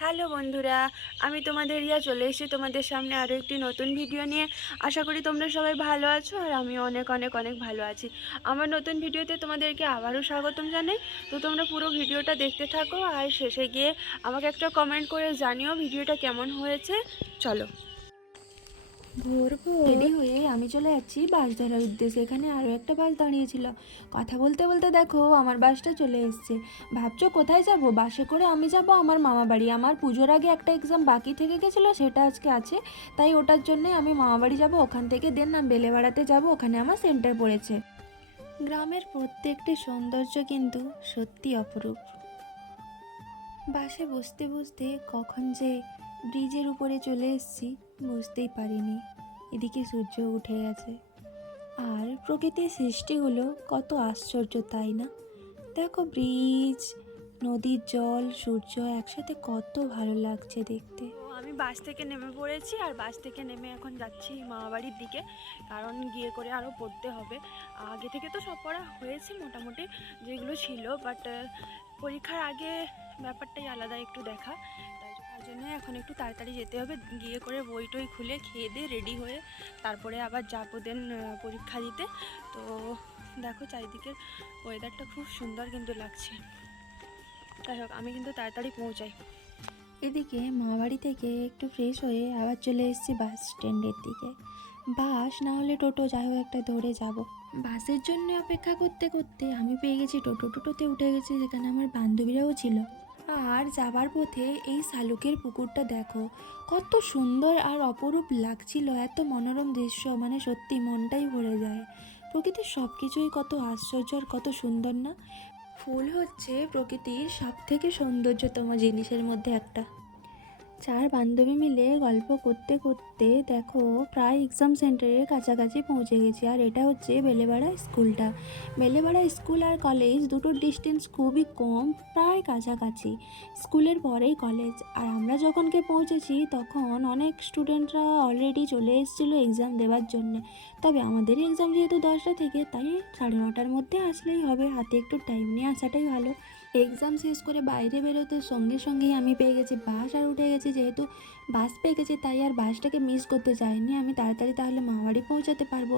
Hello বন্ধুরা, আমি তোমাদের রিয়া চলে এসেছি তোমাদের সামনে আরও একটি নতুন ভিডিও নিয়ে। আশা করি তোমরা সবাই ভালো আছো আর আমি অনেক অনেক অনেক ভালো আছি। আমার নতুন ভিডিওতে তোমাদেরকে আবারও স্বাগতম জানাই। তো তোমরা পুরো ভিডিওটা দেখতে থাকো আর শেষে গিয়ে আমাকে একটা কমেন্ট করে জানিও ভিডিওটা কেমন হয়েছে। চলো। রেডি হয়ে আমি চলে যাচ্ছি বাস ধরার উদ্দেশ্যে। এখানে আরও একটা বাস দাঁড়িয়েছিল। কথা বলতে বলতে দেখো আমার বাসটা চলে এসছে। ভাবছ কোথায় যাব? বাসে করে আমি যাব আমার মামা বাড়ি। আমার পুজোর আগে একটা এক্সাম বাকি থেকে গেছিল সেটা আজকে আছে। তাই ওটার জন্যে আমি মামা বাড়ি যাব। ওখান থেকে দেন না বেলে বেড়াতে যাব ওখানে আমার সেন্টার পড়েছে। গ্রামের প্রত্যেকটি সৌন্দর্য কিন্তু সত্যি অপরূপ। বাসে বসতে বসতে কখন যে ব্রিজের উপরে চলে এসেছি বুঝতেই পারিনি। এদিকে সূর্য উঠে গেছে। আর প্রকৃতির সৃষ্টিগুলো কত আশ্চর্য, তাই না? দেখো ব্রিজ, নদীর জল, সূর্য একসাথে কত ভালো লাগছে দেখতে। আমি বাস থেকে নেমে পড়েছি আর বাস থেকে নেমে এখন যাচ্ছি মামাবাড়ির দিকে। কারণ গিয়ে করে আরও পড়তে হবে। আগে থেকে তো সব পড়া হয়েছে মোটামুটি যেগুলো ছিল বাট পরীক্ষার আগে ব্যাপারটাই আলাদা একটু দেখা। জন্য এখন একটু তাড়াতাড়ি যেতে হবে। গিয়ে করে বই টই খুলে খেয়ে দিয়ে রেডি হয়ে তারপরে আবার যাব দেন পরীক্ষা দিতে। তো দেখো চারিদিকের ওয়েদারটা খুব সুন্দর কিন্তু লাগছে। যাই হোক, আমি কিন্তু তাড়াতাড়ি পৌঁছাই। এদিকে মামাবাড়ি থেকে একটু ফ্রেশ হয়ে আবার চলে এসেছি বাস স্ট্যান্ডের দিকে। বাস না হলে টোটো, যাই হোক একটা ধরে যাব। বাসের জন্য অপেক্ষা করতে করতে আমি পেয়ে গেছি টোটো। টোটোতে উঠে গেছি যেখানে আমার বান্ধবীরাও ছিল। আর যাবার পথে এই শালুকের পুকুরটা দেখো। কত সুন্দর আর অপরূপ লাগছিল, এত মনোরম দৃশ্য মানে সত্যি মনটাই ভরে যায়। প্রকৃতির সব কিছুই কত আশ্চর্য আর কত সুন্দর না? ফুল হচ্ছে প্রকৃতির সব থেকে সৌন্দর্যতম জিনিসের মধ্যে একটা। চার বান্ধবী মিলে গল্প করতে করতে দেখো প্রায় এক্সাম সেন্টারের কাছাকাছি পৌঁছে গেছি। আর এটা হচ্ছে বেলেবাড়া স্কুলটা। বেলেবাড়া স্কুল আর কলেজ দুটোর ডিস্টেন্স খুবই কম, প্রায় কাছাকাছি। স্কুলের পরেই কলেজ আর আমরা যখনকে পৌঁছেছি, তখন অনেক স্টুডেন্টরা অলরেডি চলে এসেছিল এক্সাম দেওয়ার জন্য। তবে আমাদের এক্সাম যেহেতু দশটা থেকে, তাই সাড়ে নটার মধ্যে আসলেই হবে। হাতে একটু টাইম নিয়ে আসাটাই ভালো। এক্সাম শেষ করে বাইরে বেরোতে সঙ্গে সঙ্গেই আমি পেয়ে গেছি বাস আর উঠে গেছি যেহেতু বাস পেয়ে গেছি, তাই আর বাসটাকে মিস করতে চাইনি আমি তাড়াতাড়ি তাহলে মামাবাড়ি পৌঁছাতে পারব।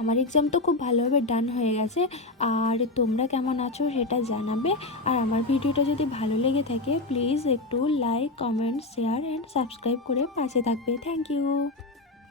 আমার এক্সাম তো খুব ভালোভাবে ডান হয়ে গেছে। আর তোমরা কেমন আছো সেটা জানাবে। আর আমার ভিডিওটা যদি ভালো লেগে থাকে প্লিজ একটু like comment share and subscribe করে পাশে থাকবে। Thank you